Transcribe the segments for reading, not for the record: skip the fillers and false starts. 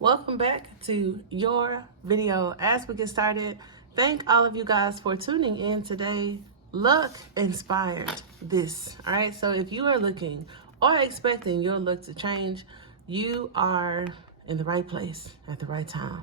Welcome back to your video. As we get started, thank all of you guys for tuning in today. Luck inspired this. All right, so if you are looking or expecting your look to change, you are in the right place at the right time.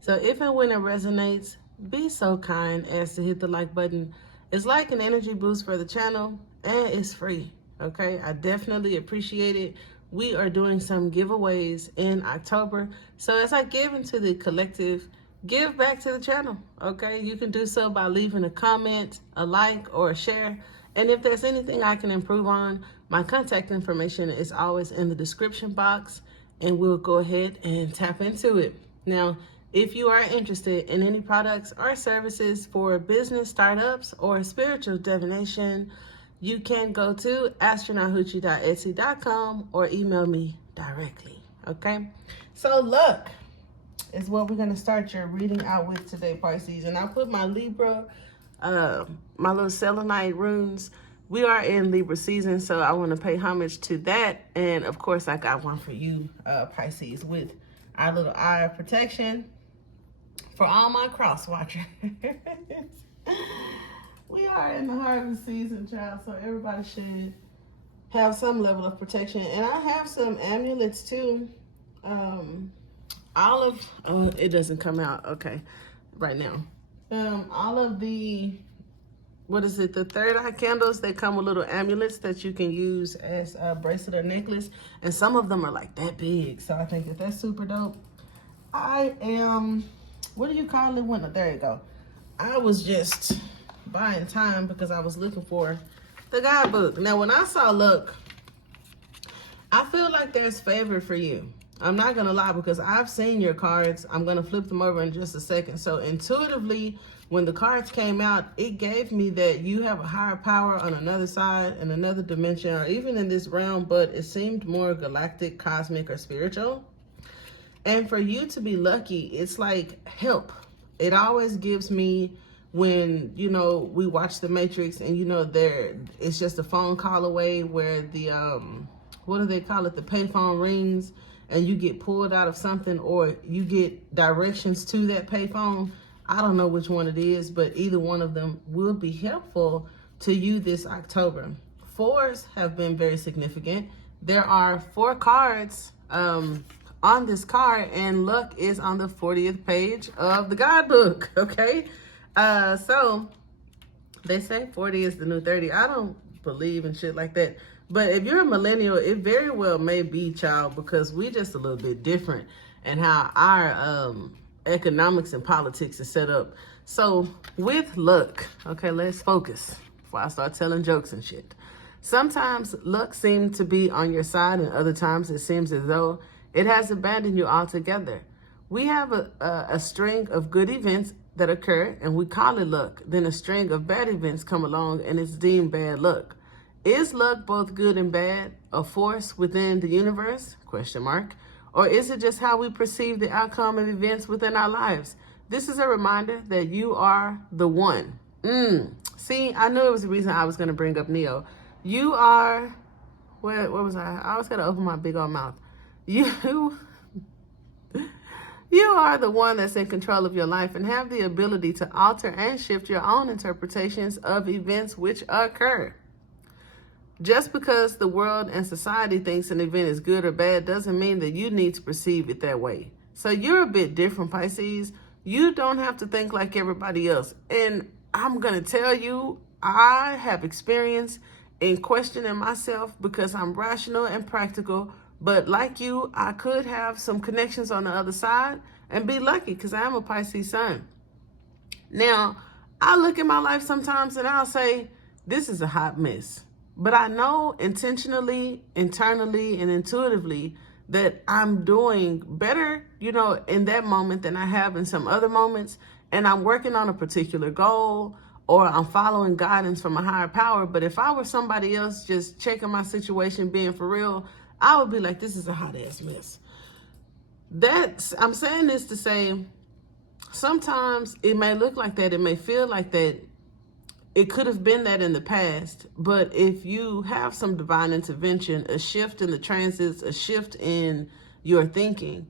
So if and when it resonates, be so kind as to hit the like button. It's like an energy boost for the channel and it's free. Okay, I definitely appreciate it. We are doing some giveaways in October. So as I give into the collective, give back to the channel. Okay, you can do so by leaving a comment, a like, or a share. And if there's anything I can improve on, my contact information is always in the description box and we'll go ahead and tap into it. Now, if you are interested in any products or services for business startups or spiritual divination, you can go to astronauthoochie.etsy.com or email me directly, okay? So luck is what we're gonna start your reading out with today, Pisces. And I put my Libra, my little selenite runes. We are in Libra season, so I wanna pay homage to that. And of course, I got one for you, Pisces, with our little eye of protection for all my cross watchers. We are in the harvest season, child, so everybody should have some level of protection. And I have some amulets too. It doesn't come out, okay, right now. All of the, the third eye candles, they come with little amulets that you can use as a bracelet or necklace. And some of them are like that big, so I think that's super dope. I am, what do you call it when, there you go. I was just buying time because I was looking for the guidebook. Now, when I saw luck, I feel like there's favor for you. I'm not gonna lie, because I've seen your cards. I'm gonna flip them over in just a second. So intuitively, when the cards came out, it gave me that you have a higher power on another side, in another dimension, or even in this realm, but it seemed more galactic, cosmic, or spiritual. And for you to be lucky, it's like help. It always gives me, when, you know, we watch The Matrix and, you know, it's just a phone call away where the, what do they call it? The payphone rings and you get pulled out of something, or you get directions to that payphone. I don't know which one it is, but either one of them will be helpful to you this October. Fours have been very significant. There are 4 cards, on this card, and luck is on the 40th page of the guidebook, okay? So they say 40 is the new 30. I don't believe in shit like that. But if you're a millennial, it very well may be, child, because we just a little bit different in how our economics and politics is set up. So with luck, okay, let's focus before I start telling jokes and shit. Sometimes luck seems to be on your side, and other times it seems as though it has abandoned you altogether. We have a string of good events that occur and we call it luck. Then a string of bad events come along and it's deemed bad luck. Is luck both good and bad, a force within the universe? Question mark. Or is it just how we perceive the outcome of events within our lives? This is a reminder that you are the one. See, I knew it was the reason I was going to bring up Neo. You are, where was I? I was going to open my big old mouth. You are the one that's in control of your life and have the ability to alter and shift your own interpretations of events which occur. Just because the world and society thinks an event is good or bad doesn't mean that you need to perceive it that way. So you're a bit different, Pisces. You don't have to think like everybody else. And I'm going to tell you, I have experience in questioning myself because I'm rational and practical. But like you, I could have some connections on the other side and be lucky because I am a Pisces sun. Now, I look at my life sometimes and I'll say, this is a hot mess. But I know intentionally, internally, and intuitively that I'm doing better, you know, in that moment than I have in some other moments. And I'm working on a particular goal, or I'm following guidance from a higher power. But if I were somebody else just checking my situation, being for real, I would be like, this is a hot ass mess. I'm saying this to say, sometimes it may look like that. It may feel like that. It could have been that in the past, but if you have some divine intervention, a shift in the transits, a shift in your thinking,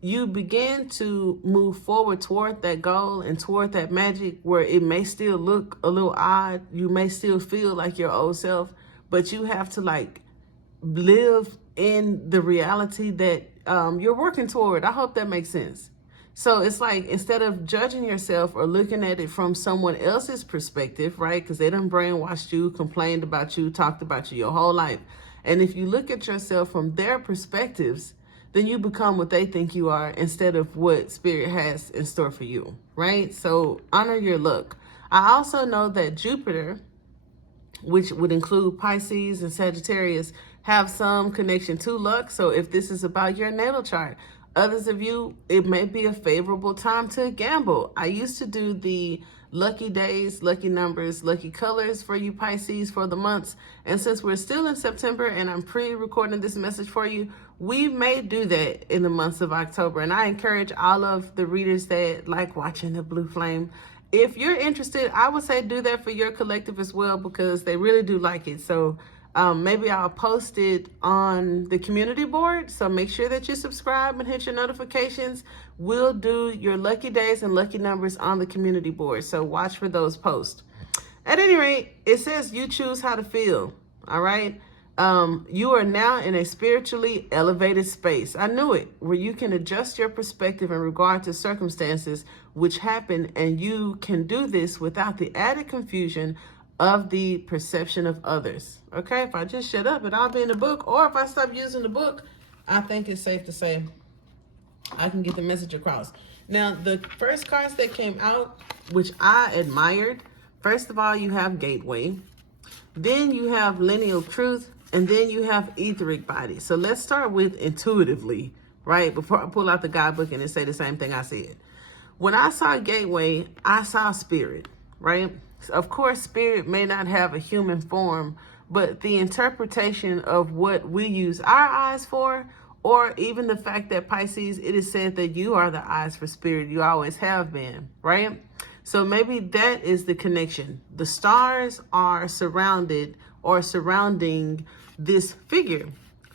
you begin to move forward toward that goal and toward that magic, where it may still look a little odd. You may still feel like your old self, but you have to like live in the reality that you're working toward. I hope that makes sense. So it's like, instead of judging yourself or looking at it from someone else's perspective, right? Because they done brainwashed you, complained about you, talked about you your whole life. And if you look at yourself from their perspectives, then you become what they think you are instead of what Spirit has in store for you, right? So honor your look. I also know that Jupiter, which would include Pisces and Sagittarius, have some connection to luck. So if this is about your natal chart, others of you, it may be a favorable time to gamble. I used to do the lucky days, lucky numbers, lucky colors for you Pisces for the months. And since we're still in September and I'm pre-recording this message for you, we may do that in the months of October. And I encourage all of the readers that like watching the blue flame, if you're interested, I would say do that for your collective as well, because they really do like it. So maybe I'll post it on the community board. So make sure that you subscribe and hit your notifications. We'll do your lucky days and lucky numbers on the community board. So watch for those posts. At any rate, it says you choose how to feel. All right. You are now in a spiritually elevated space. I knew it, where you can adjust your perspective in regard to circumstances which happen, and you can do this without the added confusion of the perception of others. Okay, if I just shut up, it'll be in the book, or if I stop using the book, I think it's safe to say I can get the message across. Now, the first cards that came out, which I admired, first of all, you have Gateway, then you have Lineal Truth, and then you have Etheric Body. So let's start with intuitively, right? Before I pull out the guidebook and say the same thing I said. When I saw Gateway, I saw spirit, right? Of course, spirit may not have a human form, but the interpretation of what we use our eyes for, or even the fact that Pisces, it is said that you are the eyes for spirit. You always have been, right? So maybe that is the connection. The stars are surrounded or surrounding this figure.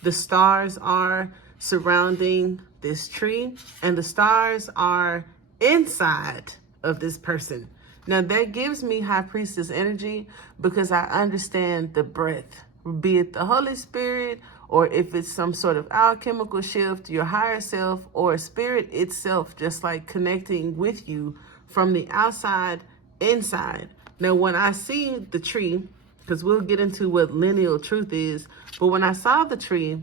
The stars are surrounding this tree, and the stars are inside of this person. Now that gives me High Priestess energy, because I understand the breath, be it the Holy Spirit, or if it's some sort of alchemical shift, your higher self, or spirit itself, just like connecting with you from the outside inside. Now, when I see the tree, because we'll get into what lineal truth is, but when I saw the tree,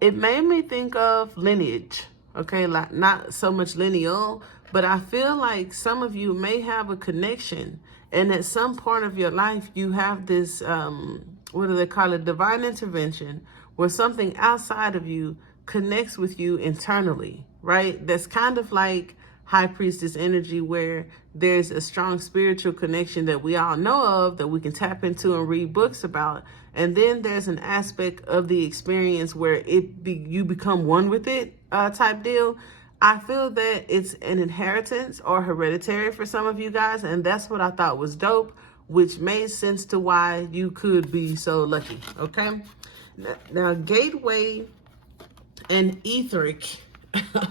it made me think of lineage. Okay, like not so much lineal, but I feel like some of you may have a connection, and at some point of your life, you have this, what do they call it, divine intervention, where something outside of you connects with you internally, right? That's kind of like High Priestess energy, where there's a strong spiritual connection that we all know of, that we can tap into and read books about. And then there's an aspect of the experience where you become one with it, type deal. I feel that it's an inheritance or hereditary for some of you guys, and that's what I thought was dope, which made sense to why you could be so lucky. Okay, now Gateway and Etheric,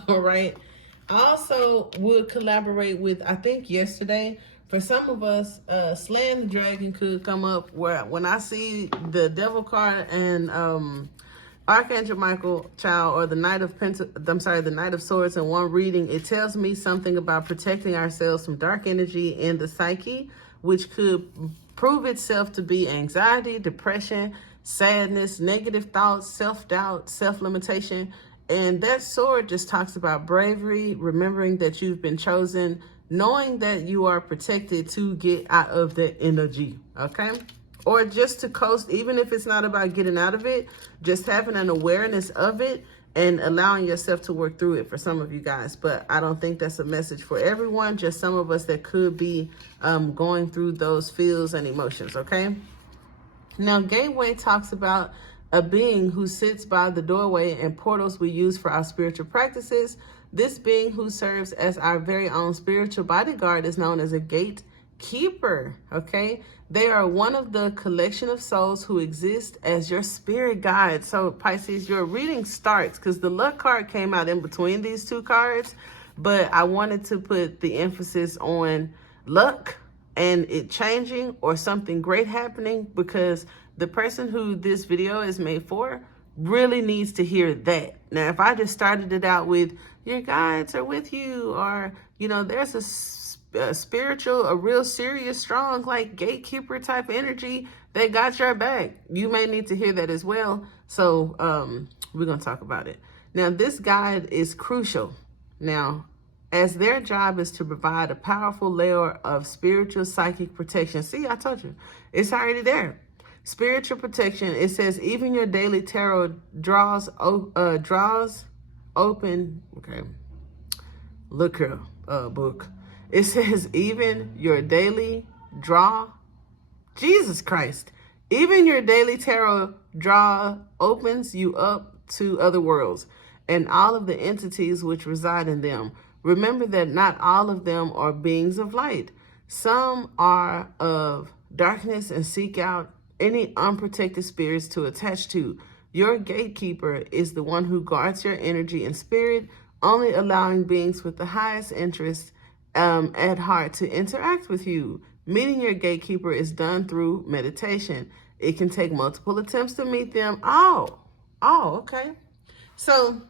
all right, also would collaborate with, I think yesterday, for some of us, Slaying the Dragon could come up, where when I see the Devil card and Archangel Michael, child, or the Knight of Swords in one reading, it tells me something about protecting ourselves from dark energy in the psyche, which could prove itself to be anxiety, depression, sadness, negative thoughts, self-doubt, self-limitation. And that sword just talks about bravery, remembering that you've been chosen, knowing that you are protected to get out of the energy, okay? Or just to coast, even if it's not about getting out of it, just having an awareness of it and allowing yourself to work through it for some of you guys. But I don't think that's a message for everyone, just some of us that could be going through those feels and emotions, okay? Now, Gateway talks about a being who sits by the doorway and portals we use for our spiritual practices. This being, who serves as our very own spiritual bodyguard, is known as a keeper, okay? They are one of the collection of souls who exist as your spirit guide. So Pisces, your reading starts, because the luck card came out in between these two cards, but I wanted to put the emphasis on luck and it changing or something great happening, because the person who this video is made for really needs to hear that. Now, if I just started it out with your guides are with you, or, you know, there's a spiritual, a real serious, strong, like gatekeeper type energy that got your back, you may need to hear that as well. So we're going to talk about it. Now, this guide is crucial. Now, as their job is to provide a powerful layer of spiritual psychic protection. See, I told you, it's already there. Spiritual protection. It says even your daily tarot draws open. Okay, look here, book. It says even your daily draw. Jesus Christ. Even your daily tarot draw opens you up to other worlds and all of the entities which reside in them. Remember that not all of them are beings of light. Some are of darkness and seek out any unprotected spirits to attach to. Your gatekeeper is the one who guards your energy and spirit, only allowing beings with the highest interest at heart to interact with you. Meeting your gatekeeper is done through meditation. It can take multiple attempts to meet them. Oh, okay. So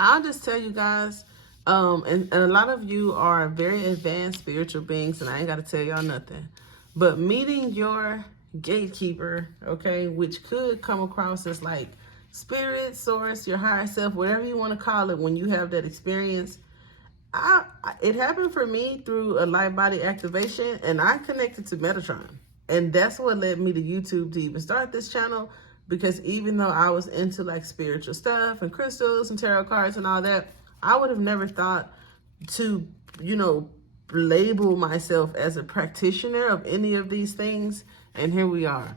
I'll just tell you guys, and a lot of you are very advanced spiritual beings, and I ain't got to tell y'all nothing. But meeting your gatekeeper, okay, which could come across as like spirit, source, your higher self, whatever you want to call it, when you have that experience. It happened for me through a light body activation, and I connected to Metatron. And that's what led me to YouTube to even start this channel, because even though I was into like spiritual stuff and crystals and tarot cards and all that, I would have never thought to, you know, label myself as a practitioner of any of these things. And here we are.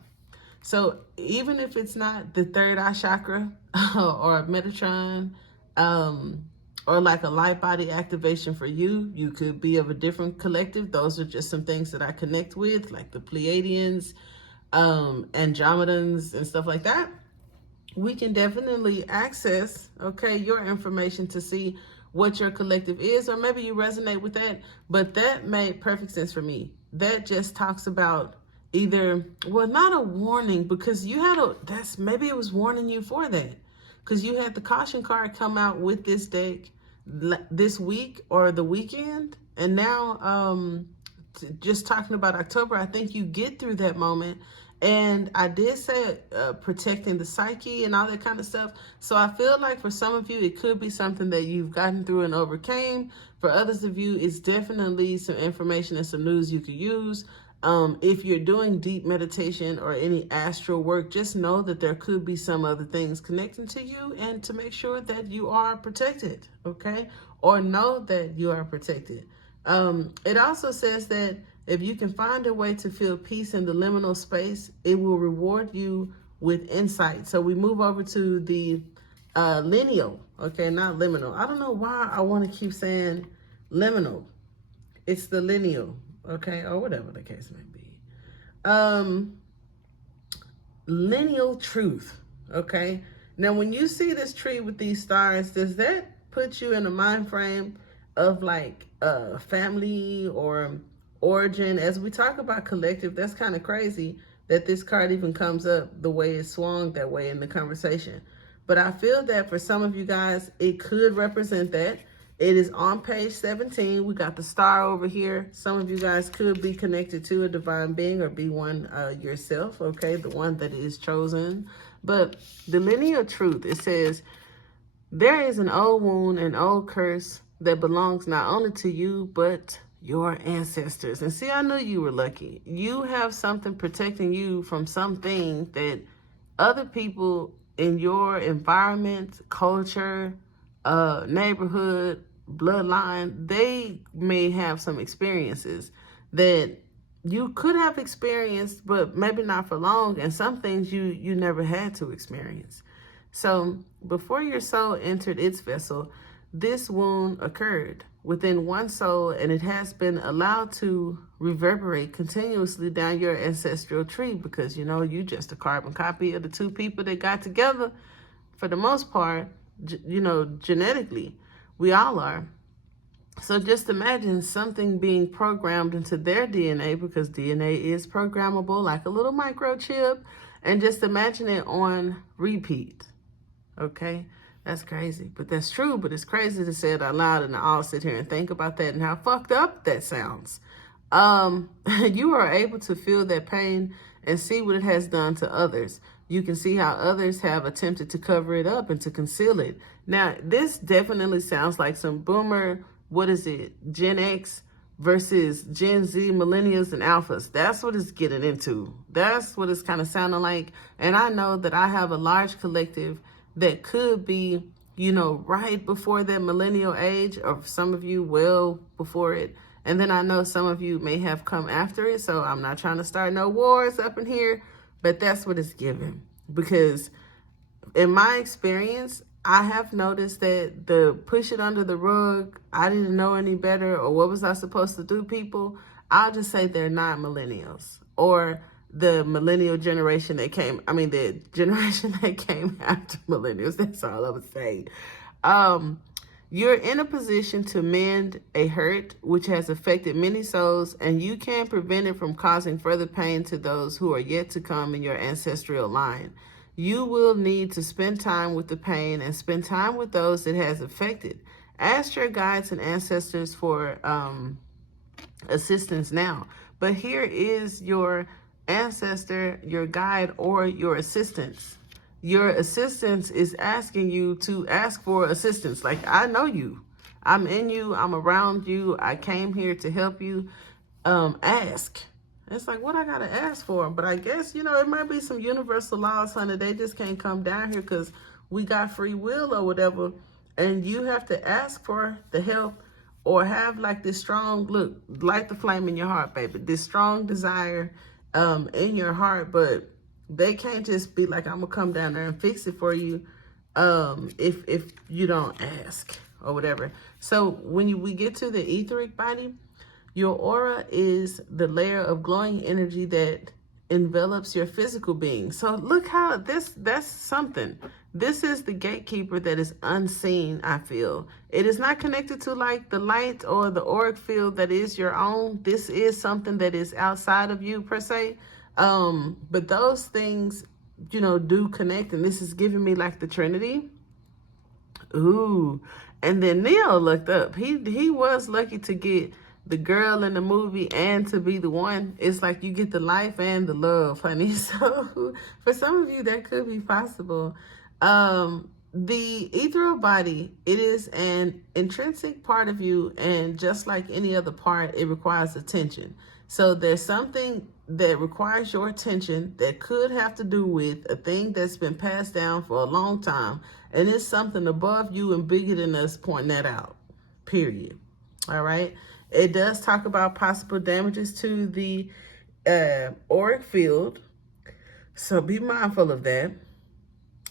So even if it's not the third eye chakra or Metatron, or like a light body activation for you, you could be of a different collective. Those are just some things that I connect with, like the Pleiadians, Andromedans, and stuff like that. We can definitely access, okay, your information to see what your collective is, or maybe you resonate with that. But that made perfect sense for me. That just talks about either, well, not a warning, because you had maybe it was warning you for that, because you had the caution card come out with this deck this week or the weekend. And now just talking about October, I think you get through that moment. And I did say protecting the psyche and all that kind of stuff. So I feel like for some of you, it could be something that you've gotten through and overcame. For others of you, it's definitely some information and some news you could use. If you're doing deep meditation or any astral work, just know that there could be some other things connecting to you, and to make sure that you are protected, okay? Or know that you are protected. It also says that if you can find a way to feel peace in the liminal space, it will reward you with insight. So we move over to the lineal, okay, not liminal. I don't know why I want to keep saying liminal. It's the lineal, okay, or whatever the case may be. Lineal truth, okay? Now, when you see this tree with these stars, does that put you in a mind frame of like family or origin? As we talk about collective, that's kind of crazy that this card even comes up the way it swung that way in the conversation. But I feel that for some of you guys, it could represent that. It is on page 17. We got the star over here. Some of you guys could be connected to a divine being or be one yourself, okay? The one that is chosen. But the lineal truth, it says, there is an old wound, an old curse that belongs not only to you, but your ancestors. And see, I knew you were lucky. You have something protecting you from something that other people in your environment, culture, neighborhood, bloodline, they may have some experiences that you could have experienced, but maybe not for long. And some things you never had to experience. So before your soul entered its vessel, this wound occurred within one soul, and it has been allowed to reverberate continuously down your ancestral tree, because, you know, you just a carbon copy of the two people that got together for the most part, you know, genetically. We all are. So just imagine something being programmed into their DNA, because DNA is programmable like a little microchip, and just imagine it on repeat. Okay? That's crazy, but that's true. But it's crazy to say it out loud and to all sit here and think about that and how fucked up that sounds. You are able to feel that pain and see what it has done to others. You can see how others have attempted to cover it up and to conceal it. Now, this definitely sounds like some boomer, what is it, Gen X versus Gen Z, millennials, and alphas. That's what it's getting into. That's what it's kind of sounding like. And I know that I have a large collective that could be, you know, right before that millennial age, or some of you well before it. And then I know some of you may have come after it, so I'm not trying to start no wars up in here, but that's what it's given. Because in my experience, I have noticed that the push it under the rug, I didn't know any better, or what was I supposed to do, people, I'll just say they're not millennials, or the millennial generation that came, the generation that came after millennials. That's all I would say. You're in a position to mend a hurt which has affected many souls, and you can prevent it from causing further pain to those who are yet to come in your ancestral line. You will need to spend time with the pain and spend time with those it has affected. Ask your guides and ancestors for assistance now. But here is your ancestor, your guide, or your assistance. Your assistance is asking you to ask for assistance. Like, I know you. I'm in you. I'm around you. I came here to help you. Ask. It's like, what I got to ask for? But I guess, you know, it might be some universal laws, honey. They just can't come down here because we got free will or whatever. And you have to ask for the help, or have like this strong, look, light the flame in your heart, baby. This strong desire in your heart, but they can't just be like, I'm gonna come down there and fix it for you if you don't ask or whatever. So when we get to the etheric body, your aura is the layer of glowing energy that envelops your physical being. So look how that's something. This is the gatekeeper that is unseen, I feel. It is not connected to like the light or the auric field that is your own. This is something that is outside of you per se. But those things, you know, do connect, and this is giving me like the Trinity. Ooh. And then Neo looked up. He was lucky to get the girl in the movie and to be the one. It's like you get the life and the love, honey. So for some of you, that could be possible. The ethereal body, it is an intrinsic part of you, and just like any other part, it requires attention. So there's something that requires your attention that could have to do with a thing that's been passed down for a long time, and it's something above you and bigger than us pointing that out, period. All right. It does talk about possible damages to the auric field, so be mindful of that.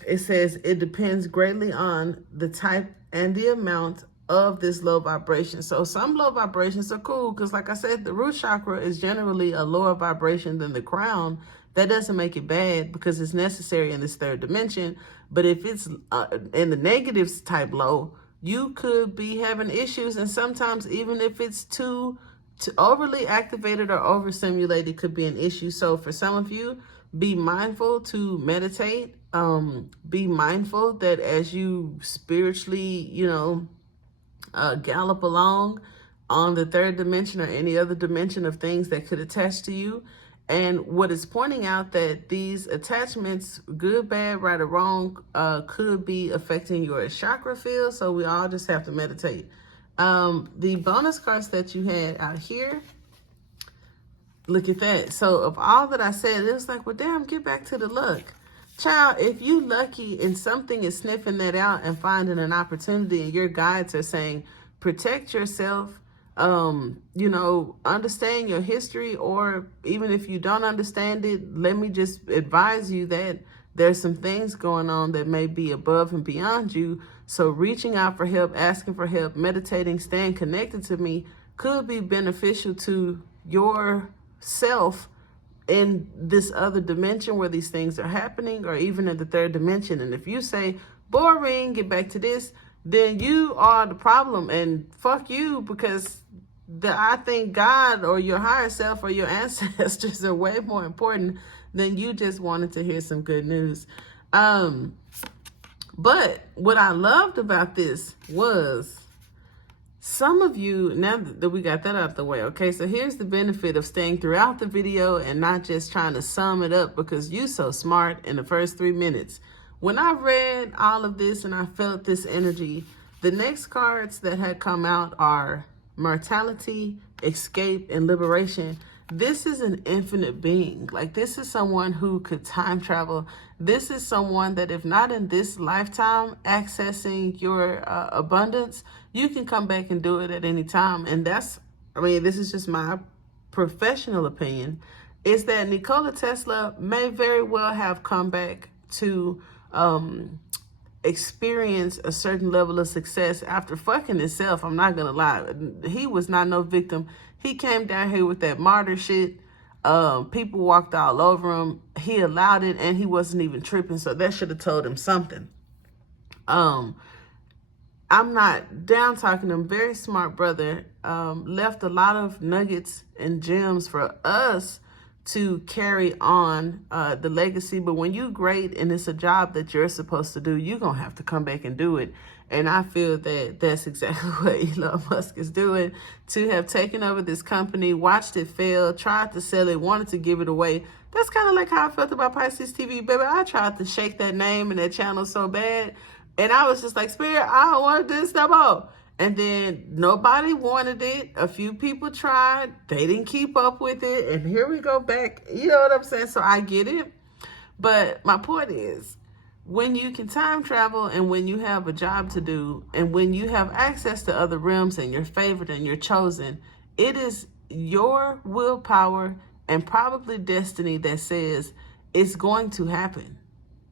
It says it depends greatly on the type and the amount of this low vibration. So some low vibrations are cool because, like I said, the root chakra is generally a lower vibration than the crown. That doesn't make it bad because it's necessary in this third dimension. But if it's in the negatives type low, you could be having issues. And sometimes even if it's too overly activated or overstimulated, could be an issue. So for some of you, be mindful to meditate. Be mindful that as you spiritually, you know, gallop along on the third dimension or any other dimension of things that could attach to you. And what it's pointing out that these attachments, good, bad, right, or wrong, could be affecting your chakra field. So we all just have to meditate. The bonus cards that you had out here, look at that. So of all that I said, it was like, well, damn, get back to the luck. Child, if you lucky and something is sniffing that out and finding an opportunity, and your guides are saying, protect yourself, you know, understand your history, or even if you don't understand it, let me just advise you that there's some things going on that may be above and beyond you. So reaching out for help, asking for help, meditating, staying connected to me could be beneficial to yourself in this other dimension where these things are happening, or even in the third dimension. And if you say, boring, get back to this, then you are the problem, and fuck you, because I think God or your higher self or your ancestors are way more important than you just wanted to hear some good news. But what I loved about this was some of you, now that we got that out of the way, okay, so here's the benefit of staying throughout the video and not just trying to sum it up because you so smart in the first 3 minutes. When I read all of this and I felt this energy, the next cards that had come out are mortality, escape, and liberation. This is an infinite being. Like, this is someone who could time travel. This is someone that, if not in this lifetime, accessing your abundance, you can come back and do it at any time. And that's, I mean, this is just my professional opinion, is that Nikola Tesla may very well have come back to experience a certain level of success after fucking himself. I'm not gonna lie, he was not no victim. He came down here with that martyr shit. People walked all over him. He allowed it, and he wasn't even tripping, so that should have told him something. I'm not down talking him. Very smart brother. Left a lot of nuggets and gems for us to carry on the legacy. But when you great and it's a job that you're supposed to do, you're going to have to come back and do it. And I feel that that's exactly what Elon Musk is doing, to have taken over this company, watched it fail, tried to sell it, wanted to give it away. That's kind of like how I felt about Pisces TV, baby. I tried to shake that name and that channel so bad. And I was just like, Spirit, I don't want this no more. And then nobody wanted it. A few people tried. They didn't keep up with it. And here we go back. You know what I'm saying? So I get it. But my point is, when you can time travel and when you have a job to do and when you have access to other realms and you're favored and you're chosen, it is your willpower and probably destiny that says it's going to happen.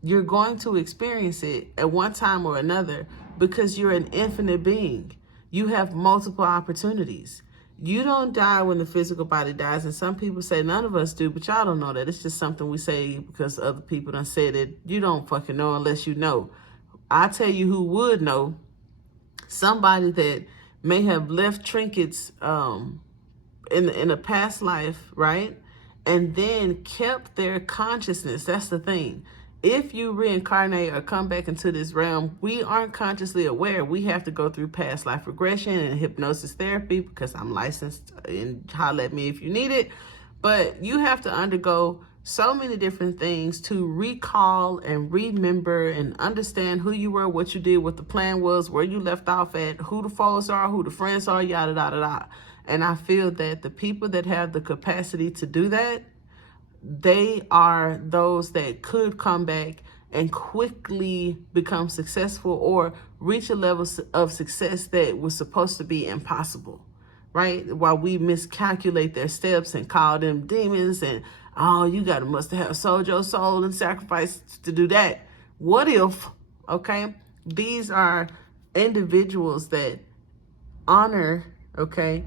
You're going to experience it at one time or another because you're an infinite being. You have multiple opportunities. You don't die when the physical body dies, and some people say none of us do, but y'all don't know that. It's just something we say because other people done said it. You don't fucking know unless you know. I tell you who would know. Somebody that may have left trinkets in a past life, right? And then kept their consciousness. That's the thing. If you reincarnate or come back into this realm, we aren't consciously aware. We have to go through past life regression and hypnosis therapy because I'm licensed, and holler at me if you need it. But you have to undergo so many different things to recall and remember and understand who you were, what you did, what the plan was, where you left off at, who the foes are, who the friends are, yada, yada, yada. And I feel that the people that have the capacity to do that, they are those that could come back and quickly become successful or reach a level of success that was supposed to be impossible, right? While we miscalculate their steps and call them demons and, oh, you must have sold your soul and sacrificed to do that. What if, okay, these are individuals that honor, okay,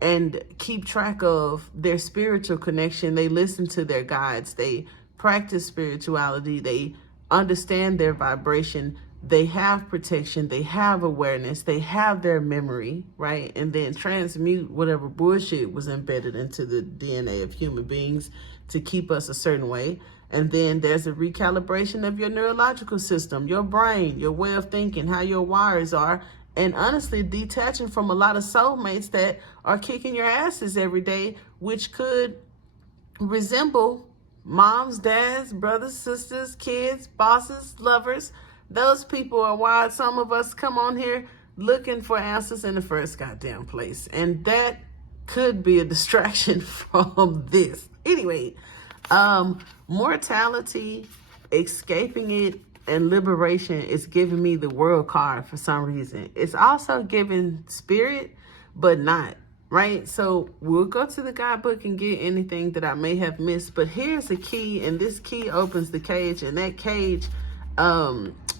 and keep track of their spiritual connection. They listen to their guides. They practice spirituality. They understand their vibration. They have protection. They have awareness. They have their memory, right? And then transmute whatever bullshit was embedded into the DNA of human beings to keep us a certain way. And then there's a recalibration of your neurological system, your brain, your way of thinking, how your wires are. And honestly, detaching from a lot of soulmates that are kicking your asses every day, which could resemble moms, dads, brothers, sisters, kids, bosses, lovers. Those people are why some of us come on here looking for answers in the first goddamn place. And that could be a distraction from this. Anyway, mortality, escaping it, and liberation is giving me the world card for some reason. It's also giving spirit, but not, right? So we'll go to the guidebook and get anything that I may have missed. But here's the key, and this key opens the cage, and that cage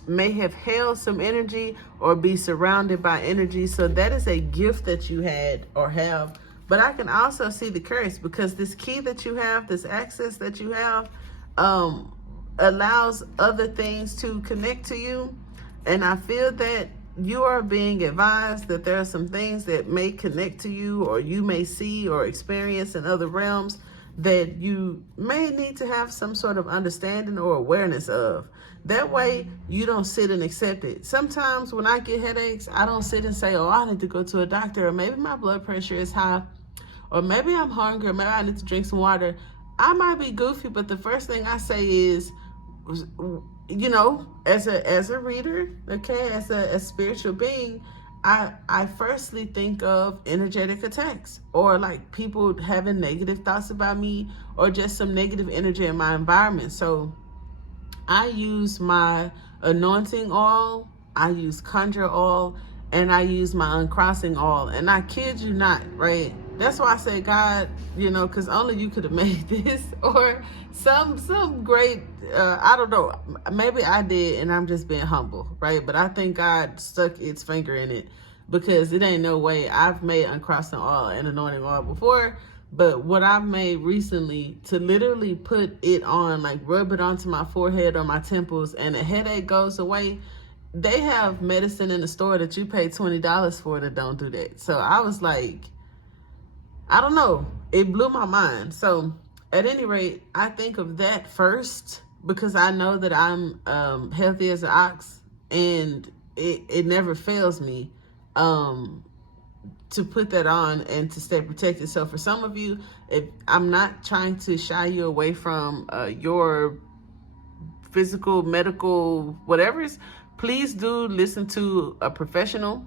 may have held some energy or be surrounded by energy. So that is a gift that you had or have But I can also see the curse, because this key that you have, this access that you have, allows other things to connect to you. And I feel that you are being advised that there are some things that may connect to you, or you may see or experience in other realms, that you may need to have some sort of understanding or awareness of. That way you don't sit and accept it. Sometimes when I get headaches, I don't sit and say, oh, I need to go to a doctor, or maybe my blood pressure is high, or maybe I'm hungry, or maybe I need to drink some water. I might be goofy, but the first thing I say is, you know, as a reader, okay, as a spiritual being, I firstly think of energetic attacks, or like people having negative thoughts about me, or just some negative energy in my environment. So I use my anointing oil, I use conjure oil, and I use my uncrossing oil. And I kid you not, right? That's why I say, God, you know, because only you could have made this, or some great, I don't know, maybe I did, and I'm just being humble, right? But I think God stuck its finger in it, because it ain't no way. I've made uncrossing oil and anointing oil before, but what I've made recently, to literally put it on, like rub it onto my forehead or my temples, and the headache goes away. They have medicine in the store that you pay $20 for that don't do that. So I was like, I don't know. It blew my mind. So at any rate, I think of that first, because I know that I'm healthy as an ox, and it never fails me to put that on and to stay protected. So for some of you, if I'm not trying to shy you away from your physical, medical, whatever's, please do listen to a professional.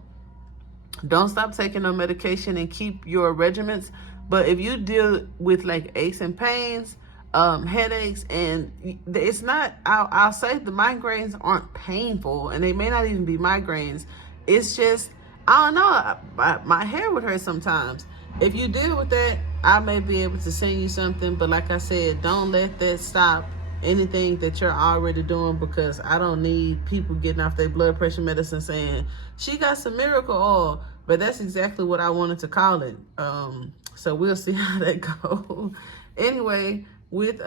Don't stop taking no medication, and keep your regimens. But if you deal with like aches and pains, headaches, and it's not, I'll say the migraines aren't painful, and they may not even be migraines. It's just, I don't know, my hair would hurt sometimes. If you deal with that, I may be able to send you something. But like I said, don't let that stop anything that you're already doing, because I don't need people getting off their blood pressure medicine saying, she got some miracle oil. But that's exactly what I wanted to call it. So we'll see how that goes. Anyway, with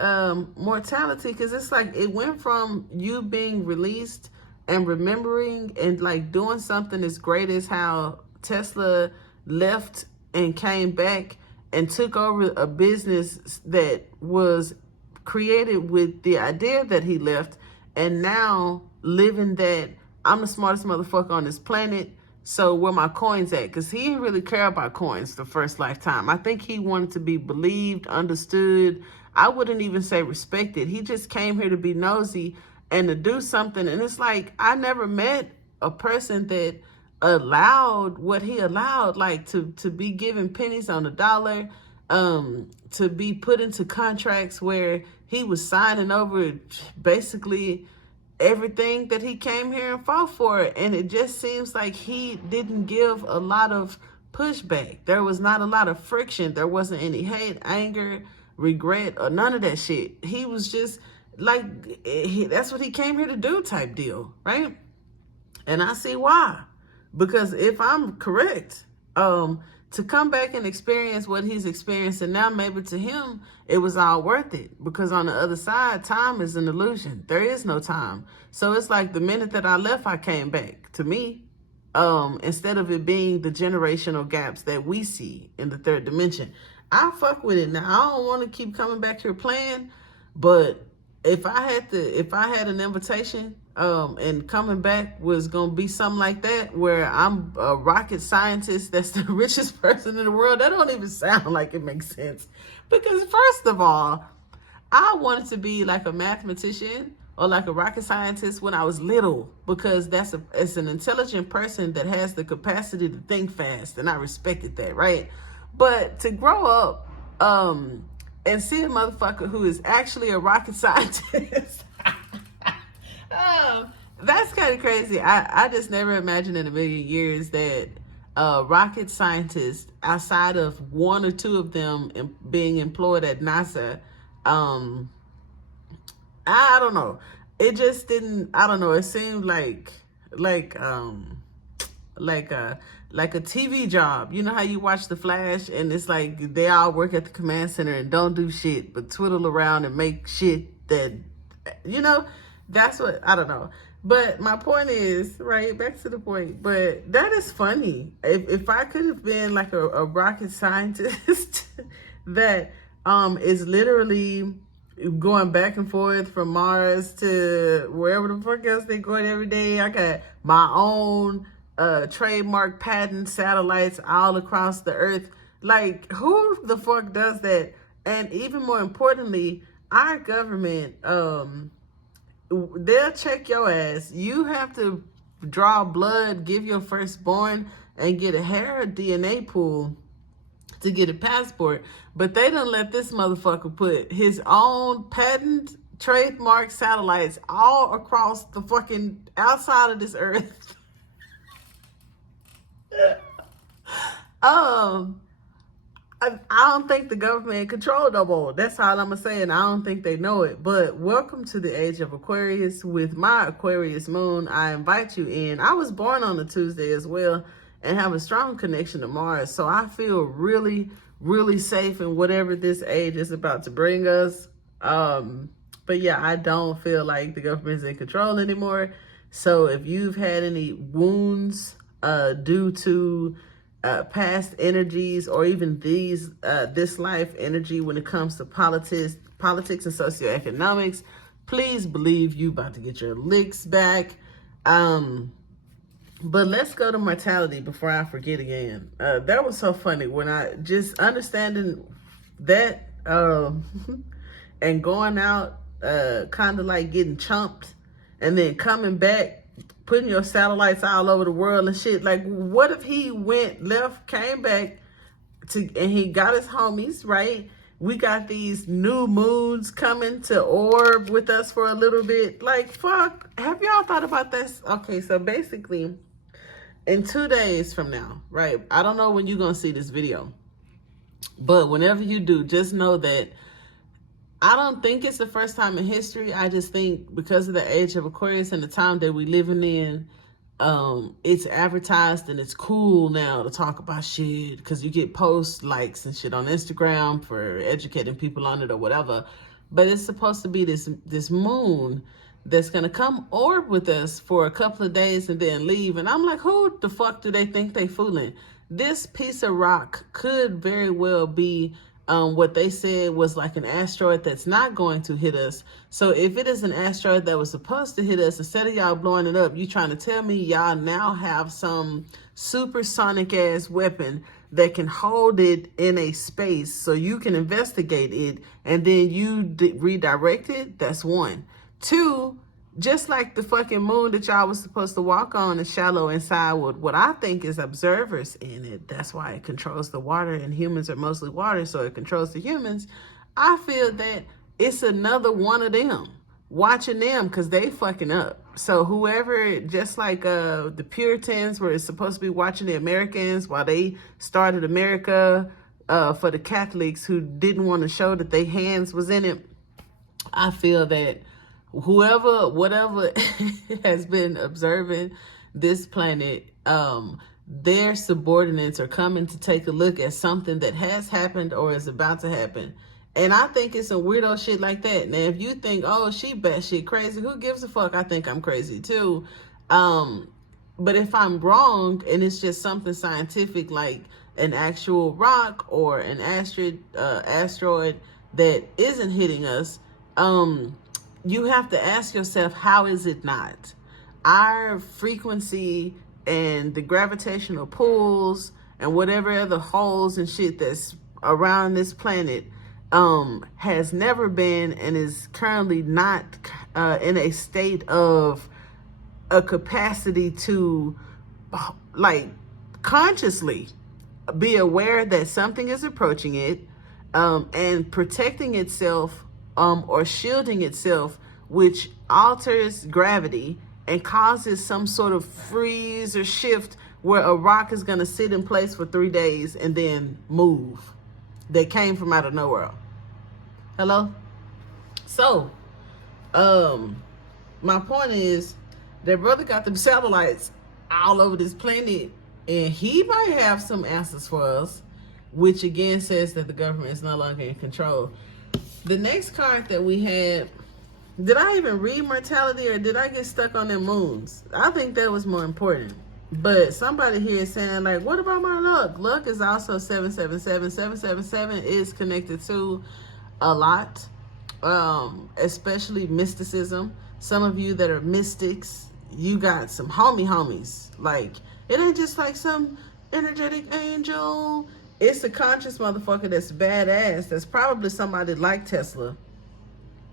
mortality, because it's like it went from you being released and remembering and like doing something as great as how Tesla left and came back and took over a business that was created with the idea that he left, and now living that I'm the smartest motherfucker on this planet, so where my coins at? Because he didn't really care about coins the first lifetime. I think he wanted to be believed, understood. I wouldn't even say respected. He just came here to be nosy and to do something. And it's like, I never met a person that allowed what he allowed, like to be given pennies on the dollar, to be put into contracts where he was signing over basically everything that he came here and fought for. And it just seems like he didn't give a lot of pushback. There was not a lot of friction. There wasn't any hate, anger, regret, or none of that shit. He was just like, that's what he came here to do type deal, right? And I see why. Because if I'm correct, to come back and experience what he's experiencing now, maybe to him, it was all worth it. Because on the other side, time is an illusion. There is no time. So it's like the minute that I left, I came back to me. Instead of it being the generational gaps that we see in the third dimension. I fuck with it now. I don't want to keep coming back here playing, but if I had an invitation, and coming back was gonna be something like that, where I'm a rocket scientist that's the richest person in the world, that don't even sound like it makes sense. Because first of all, I wanted to be like a mathematician or like a rocket scientist when I was little, because it's an intelligent person that has the capacity to think fast, and I respected that, right? But to grow up and see a motherfucker who is actually a rocket scientist, that's kind of crazy. I just never imagined in a million years that rocket scientists, outside of one or two of them being employed at NASA, I don't know. It just didn't, I don't know. It seemed like like a TV job. You know how you watch The Flash and it's like they all work at the command center and don't do shit but twiddle around and make shit that, you know, that's what, I don't know. But my point is, right, back to the point, but that is funny. If I could have been like a rocket scientist that is literally going back and forth from Mars to wherever the fuck else they going every day. I got my own trademark patent satellites all across the earth. Like, who the fuck does that? And even more importantly, our government, they'll check your ass. You have to draw blood, give your firstborn, and get a hair DNA pool to get a passport. But they done let this motherfucker put his own patent trademark satellites all across the fucking outside of this earth. I don't think the government control no more. That's all I'm gonna say, and I don't think they know it. But welcome to the age of Aquarius with my Aquarius moon. I invite you in. I was born on a Tuesday as well and have a strong connection to Mars. So I feel really, really safe in whatever this age is about to bring us. But yeah, I don't feel like the government's in control anymore. So if you've had any wounds due to past energies or even this life energy when it comes to politics and socioeconomics, please believe you about to get your licks back. But let's go to mortality before I forget again. That was so funny when I just understanding that and going out kind of like getting chumped and then coming back, putting your satellites all over the world and shit. Like, what if he went left, came back and he got his homies, right? We got these new moons coming to orb with us for a little bit. Like, fuck, have y'all thought about this? Okay, so basically, in 2 days from now, right? I don't know when you're going to see this video, but whenever you do, just know that I don't think it's the first time in history. I just think because of the age of Aquarius and the time that we living in, it's advertised and it's cool now to talk about shit because you get post likes and shit on Instagram for educating people on it or whatever. But it's supposed to be this moon that's going to come orb with us for a couple of days and then leave. And I'm like, who the fuck do they think they fooling? This piece of rock could very well be what they said was like an asteroid that's not going to hit us. So if it is an asteroid that was supposed to hit us, instead of y'all blowing it up, you trying to tell me y'all now have some supersonic ass weapon that can hold it in a space so you can investigate it and then you redirect it? That's one. Two, just like the fucking moon that y'all was supposed to walk on is shallow inside with what I think is observers in it. That's why it controls the water, and humans are mostly water, so it controls the humans. I feel that it's another one of them, watching them because they fucking up. So whoever, just like the Puritans were supposed to be watching the Americans while they started America for the Catholics who didn't want to show that their hands was in it, I feel that whatever has been observing this planet, their subordinates are coming to take a look at something that has happened or is about to happen. And I think it's some weirdo shit like that. Now, if you think, oh, she batshit crazy, who gives a fuck? I think I'm crazy too. But if I'm wrong and it's just something scientific like an actual rock or an asteroid that isn't hitting us, you have to ask yourself, how is it not? Our frequency and the gravitational pulls and whatever other holes and shit that's around this planet has never been and is currently not in a state of a capacity to like consciously be aware that something is approaching it and protecting itself or shielding itself, which alters gravity and causes some sort of freeze or shift where a rock is going to sit in place for 3 days and then move. That came from out of nowhere. Hello? So, my point is, that brother got them satellites all over this planet, and he might have some answers for us, which again says that the government is no longer in control. The next card that we had, did I even read mortality, or did I get stuck on them moons? I think that was more important. But somebody here is saying, like, what about my luck? Luck is also 777. 777 is connected to a lot, especially mysticism. Some of you that are mystics, you got some homies. Like, it ain't just like some energetic angel. It's a conscious motherfucker that's badass. That's probably somebody like Tesla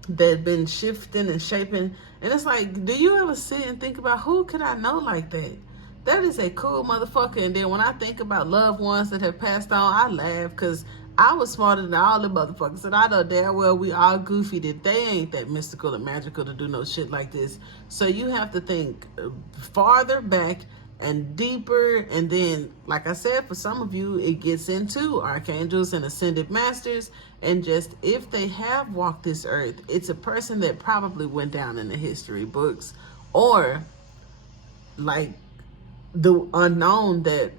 that been shifting and shaping. And it's like, do you ever sit and think about, who could I know like that? That is a cool motherfucker. And then when I think about loved ones that have passed on, I laugh, because I was smarter than all the motherfuckers. And I know damn well we all goofy that they ain't that mystical and magical to do no shit like this. So you have to think farther back and deeper. And then, like I said, for some of you, it gets into archangels and ascended masters. And just, if they have walked this earth, it's a person that probably went down in the history books, or like the unknown that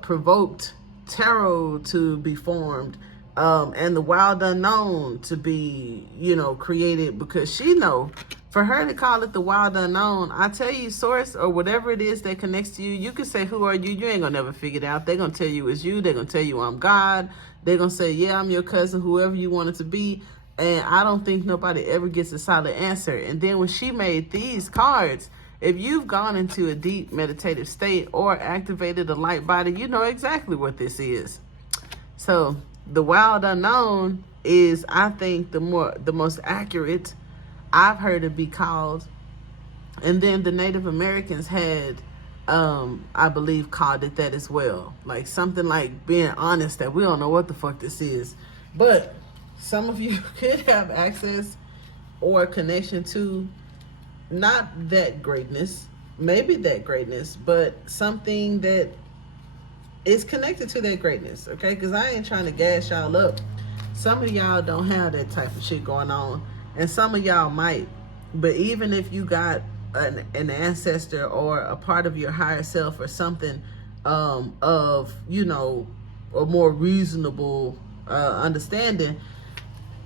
provoked tarot to be formed, and the wild unknown to be, created, because she know, for her to call it the wild unknown, I tell you, source or whatever it is that connects to you, you can say, who are you? You ain't gonna never figure it out. They're gonna tell you it's you. They're gonna tell you I'm God. They're gonna say, yeah, I'm your cousin, whoever you want it to be. And I don't think nobody ever gets a solid answer. And then when she made these cards, if you've gone into a deep meditative state or activated a light body, you know exactly what this is. So the wild unknown is, I think, the most accurate. I've heard it be called. And then the Native Americans had, I believe, called it that as well. Like something like being honest, that we don't know what the fuck this is. But some of you could have access or connection to not that greatness, maybe that greatness, but something that is connected to that greatness, okay? Because I ain't trying to gas y'all up. Some of y'all don't have that type of shit going on, and some of y'all might. But even if you got an ancestor or a part of your higher self or something of, a more reasonable understanding,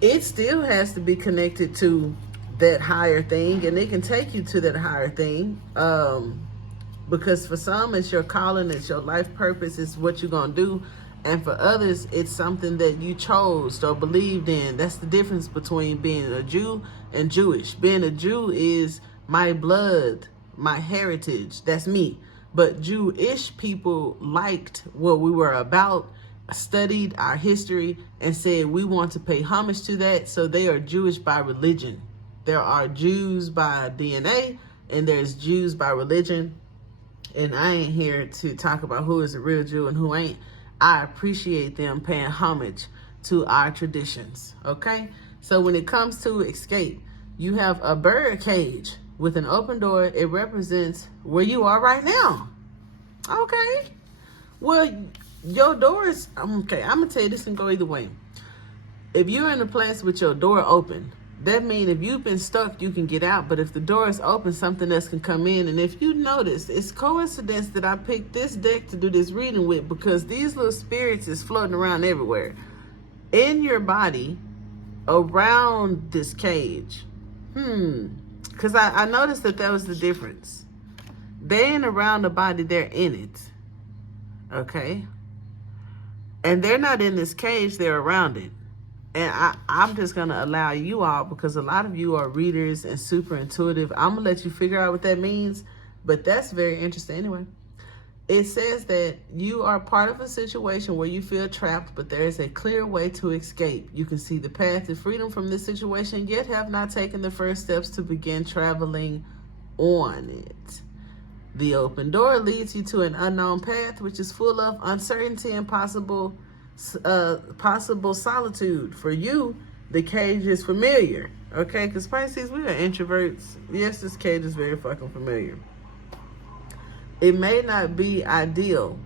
it still has to be connected to that higher thing, and it can take you to that higher thing, because for some it's your calling, it's your life purpose, it's what you're gonna do, and for others it's something that you chose or believed in. That's the difference between being a Jew and Jewish. Being a Jew is my blood, my heritage, that's me. But Jewish people liked what we were about, studied our history, and said we want to pay homage to that, so they are Jewish by religion. There are Jews by DNA, and there's Jews by religion. And I ain't here to talk about who is a real Jew and who ain't. I appreciate them paying homage to our traditions, okay? So when it comes to escape, you have a bird cage with an open door. It represents where you are right now, okay? Well, your doors, okay, I'm going to tell you, this can go either way. If you're in a place with your door open, that means if you've been stuck, you can get out. But if the door is open, something else can come in. And if you notice, it's coincidence that I picked this deck to do this reading with, because these little spirits is floating around everywhere. In your body, around this cage. Because I noticed that was the difference. They ain't around the body, they're in it. Okay? And they're not in this cage, they're around it. And I'm just going to allow you all, because a lot of you are readers and super intuitive, I'm going to let you figure out what that means. But that's very interesting anyway. It says that you are part of a situation where you feel trapped, but there is a clear way to escape. You can see the path to freedom from this situation, yet have not taken the first steps to begin traveling on it. The open door leads you to an unknown path, which is full of uncertainty and possible solitude. For you, the cage is familiar, okay? Because Pisces, we are introverts. Yes, this cage is very fucking familiar. It may not be ideal,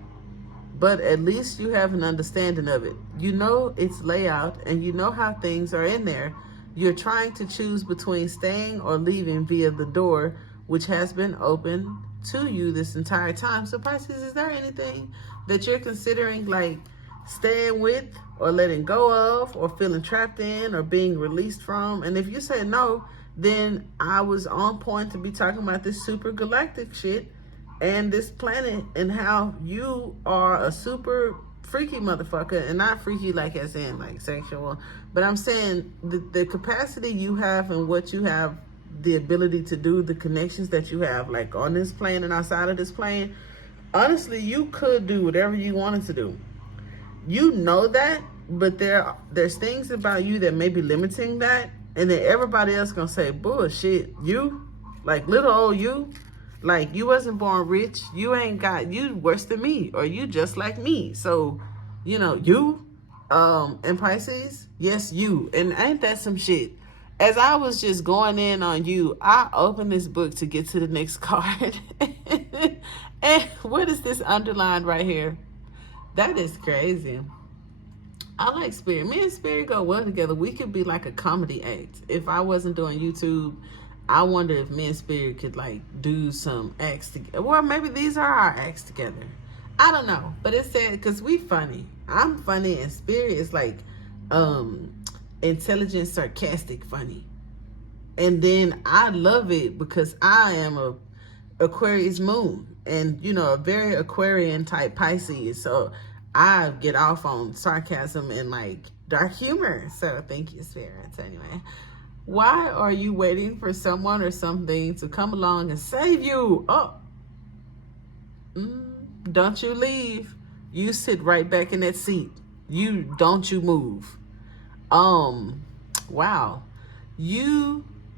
but at least you have an understanding of it. You know its layout, and you know how things are in there. You're trying to choose between staying or leaving via the door, which has been opened to you this entire time. So Pisces, is there anything that you're considering like staying with or letting go of or feeling trapped in or being released from? And if you said no, then I was on point to be talking about this super galactic shit and this planet and how you are a super freaky motherfucker, and not freaky like as in like sexual, but I'm saying the capacity you have and what you have the ability to do, the connections that you have like on this plane and outside of this plane, honestly, you could do whatever you wanted to do. You know that, but there's things about you that may be limiting that, and then everybody else gonna say bullshit. You, like little old you, like you wasn't born rich. You ain't got, you worse than me, or you just like me. So, you know, you, and Pisces, yes, you, and ain't that some shit? As I was just going in on you, I opened this book to get to the next card, and what is this underlined right here? That is crazy. I like Spirit. Me and Spirit go well together. We could be like a comedy act. If I wasn't doing YouTube, I wonder if me and Spirit could like do some acts together. Well, maybe these are our acts together. I don't know. But it said, because we funny. I'm funny and Spirit is like intelligent, sarcastic funny. And then I love it because I am a Aquarius moon. And, you know, a very Aquarian type Pisces. So I get off on sarcasm and like dark humor. So thank you, Spirits. Anyway, why are you waiting for someone or something to come along and save you? Oh, don't you leave. You sit right back in that seat. Don't you move. Wow.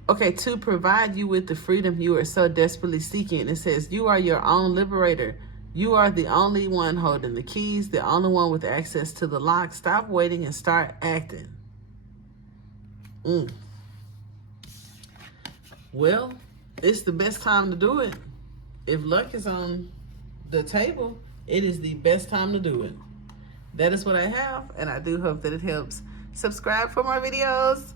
Okay, to provide you with the freedom you are so desperately seeking. It says, you are your own liberator. You are the only one holding the keys, the only one with access to the lock. Stop waiting and start acting. Well, it's the best time to do it. If luck is on the table, it is the best time to do it. That is what I have, and I do hope that it helps. Subscribe for more videos.